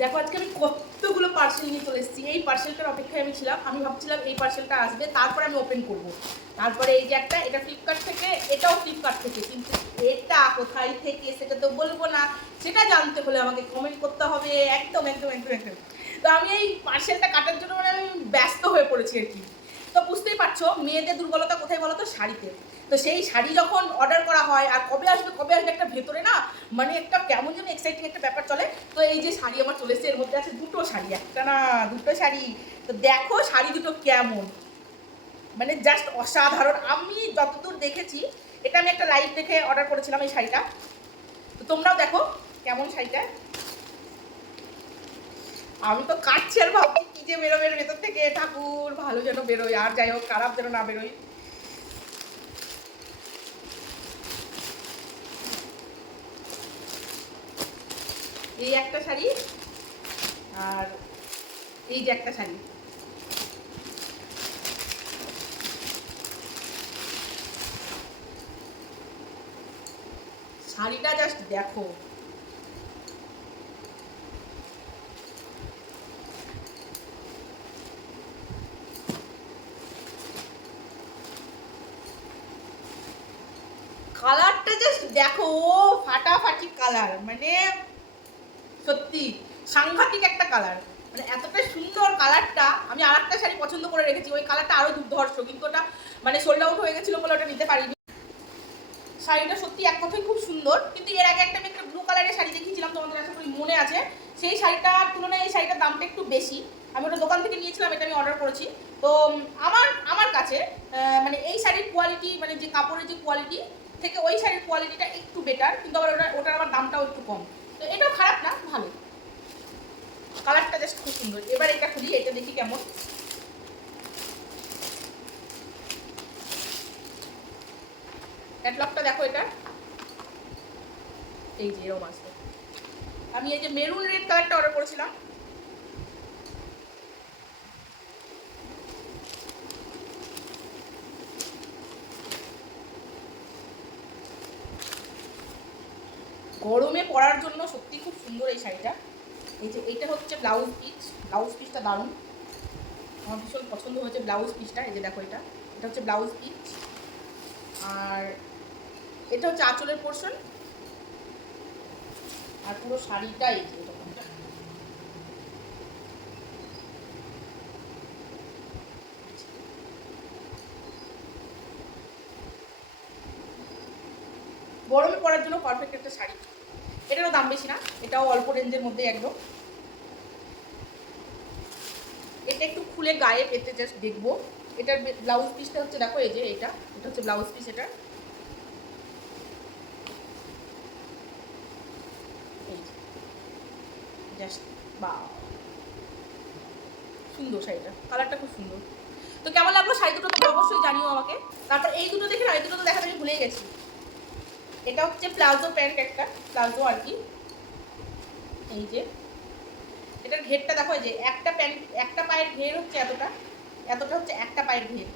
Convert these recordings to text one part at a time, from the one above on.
দেখো আজকে আমি কতগুলো পার্সেল নিয়ে চলে এসেছি। এই পার্সেলটার অপেক্ষায় আমি ছিলাম। আমি ভাবছিলাম এই পার্সেলটা আসবে, তারপরে আমি ওপেন করব। তারপরে এই যে একটা, এটা ফ্লিপকার্ট থেকে, এটাও ফ্লিপকার্ট থেকে, কিন্তু এটা কোথায় থেকে সেটা তো বলবো না। সেটা জানতে হলে আমাকে কমেন্ট করতে হবে। একদম একদম একদম একদম। তো আমি এই পার্সেলটা কাটার জন্য মানে আমি ব্যস্ত হয়ে পড়েছি আর কি। তো বুঝতেই পারছো মেয়েদের দুর্বলতা কোথায় বলো তো, শাড়িতে। তো সেই শাড়ি যখন অর্ডার করা হয় আর কবে আসবে কবে আসবে, একটা ভেতরে না মানে একটা কেমন যেন এক্সাইটিং একটা ব্যাপার চলে। তো এই যে শাড়ি আমার চলে এসেছে, এর মধ্যে আছে দুটো শাড়ি, একটা না দুটো শাড়ি। তো দেখো শাড়ি দুটো কেমন, মানে জাস্ট অসাধারণ। আমি যতদূর দেখেছি, এটা আমি একটা লাইভ দেখে অর্ডার করেছিলাম এই শাড়িটা। তো তোমরাও দেখো কেমন শাড়িটা। আমি তো কাটছি আর ভাবছি কি যে বেরোবে ভেতর থেকে, ঠাকুর ভালো যেন বেরোয়, আর যাই হোক খারাপ যেন না বেরোয়। এই একটা শাড়ি, আর এই যে একটা শাড়ি। শাড়িটা জাস্ট দেখো, কালারটা জাস্ট দেখো, ও ফাটাফাটি কালার, মানে সত্যি সাংঘাতিক একটা কালার। মানে এতটা সুন্দর কালারটা। আমি আর একটা শাড়ি পছন্দ করে রেখেছি, ওই কালারটা আরো দুর্ধর্ষ, কিন্তু ওটা মানে সোল্ড আউট হয়ে গেছিলো বলে ওটা নিতে পারিনি। শাড়িটা সত্যি এক কথায় খুব সুন্দর, কিন্তু এর আগে আমি একটা ব্লু কালারের শাড়ি দেখিয়েছিলাম, তোমাদের আশা করি মনে আছে। সেই শাড়িটার তুলনায় এই শাড়িটার দামটা একটু বেশি। আমি ওটা দোকান থেকে নিয়েছিলাম, এটা আমি অর্ডার করেছি। তো আমার আমার কাছে মানে এই শাড়ির কোয়ালিটি, মানে যে কাপড়ের যে কোয়ালিটি থেকে ওই শাড়ির কোয়ালিটিটা একটু বেটার, কিন্তু আবার ওটার আবার দামটাও একটু কম। তো এটাও খারাপ না, ভালো। কালারটা জাস্ট খুব সুন্দর। এবার এটা খুলি, এটা দেখি কেমন। ক্যাটলগটা দেখো এটা, এই যে এরকম আসবে। আমি এই যে মেরুন রেড কালারটা অর্ডার করেছিলাম। গরমে পরার জন্য সত্যি খুব সুন্দর এই শাড়িটা। এই যে এইটা হচ্ছে ব্লাউজ পিস, ব্লাউজ পিসটা দারুণ, আমার ভীষণ পছন্দ হয়েছে ব্লাউজ পিসটা। এই যে দেখো এটা, এটা হচ্ছে ব্লাউজ পিস, আর এটা হচ্ছে আঁচলের পোর্শন, আর পুরো শাড়িটা এই যে এরকমটা। গরমে পরার জন্য পারফেক্ট একটা শাড়ি। এটারও দাম বেশি না, এটাও অল্প রেঞ্জের মধ্যে একদম। এটা একটু খুলে গায়ে পেতে জাস্ট দেখবো। এটার ব্লাউজ পিসটা হচ্ছে দেখো, এই যে এটা, এটা হচ্ছে ব্লাউজ পিস। এটা এই যে জাস্ট বা সুন্দর শাড়িটা, কালারটা খুব সুন্দর। তো কেমন লাগলো শাড়ি দুটো তোমরা অবশ্যই জানিও আমাকে। তারপর এই দুটো দেখে না, এই দুটো তো দেখাতে আমি ভুলে গেছি। এটা হচ্ছে প্লাজো প্যান্ট, একটা প্লাজো আর কি। এই যে এটার ঘেরটা দেখো, এই যে একটা প্যান্ট, একটা পায়ের ঘের হচ্ছে এতটা, এতটা হচ্ছে একটা পায়ের ঘের,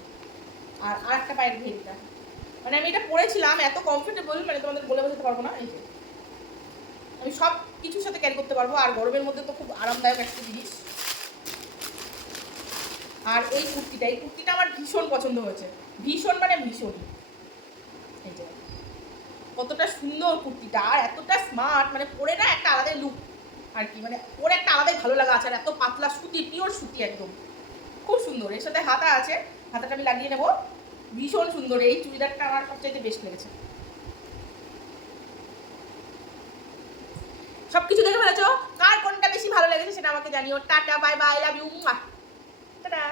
আর আরেকটা পায়ের ঘেরটা। মানে আমি এটা পরেছিলাম, এত কমফোর্টেবল, মানে তোমাদের বলে বোঝাতে পারবো না। এই যে আমি সব কিছুর সাথে ক্যারি করতে পারবো, আর গরমের মধ্যে তো খুব আরামদায়ক একটা জিনিস। আর এই কুর্তিটা, এই কুর্তিটা আমার ভীষণ পছন্দ হয়েছে, ভীষণ মানে ভীষণ। এই যে কতটা সুন্দর কুর্তিটা, আর এতটা স্মার্ট, মানে পরে না একটা আলাদাই লুক আর কি, মানে পরে একটা আলাদাই ভালো লাগা আছে। আর এত পাতলা সুতি, পিওর সুতি একদম, খুব সুন্দর। এর সাথে হাতা আছে, হাতাটা আমি লাগিয়ে নেবো, ভীষণ সুন্দর। এই চুড়িদারটা আমার সবচাইতে বেস্ট লেগেছে। সবকিছু দেখে ফেলেছো, কার কোনটা বেশি ভালো লেগেছে সেটা আমাকে জানিও। Tata, bye bye, love you, tata.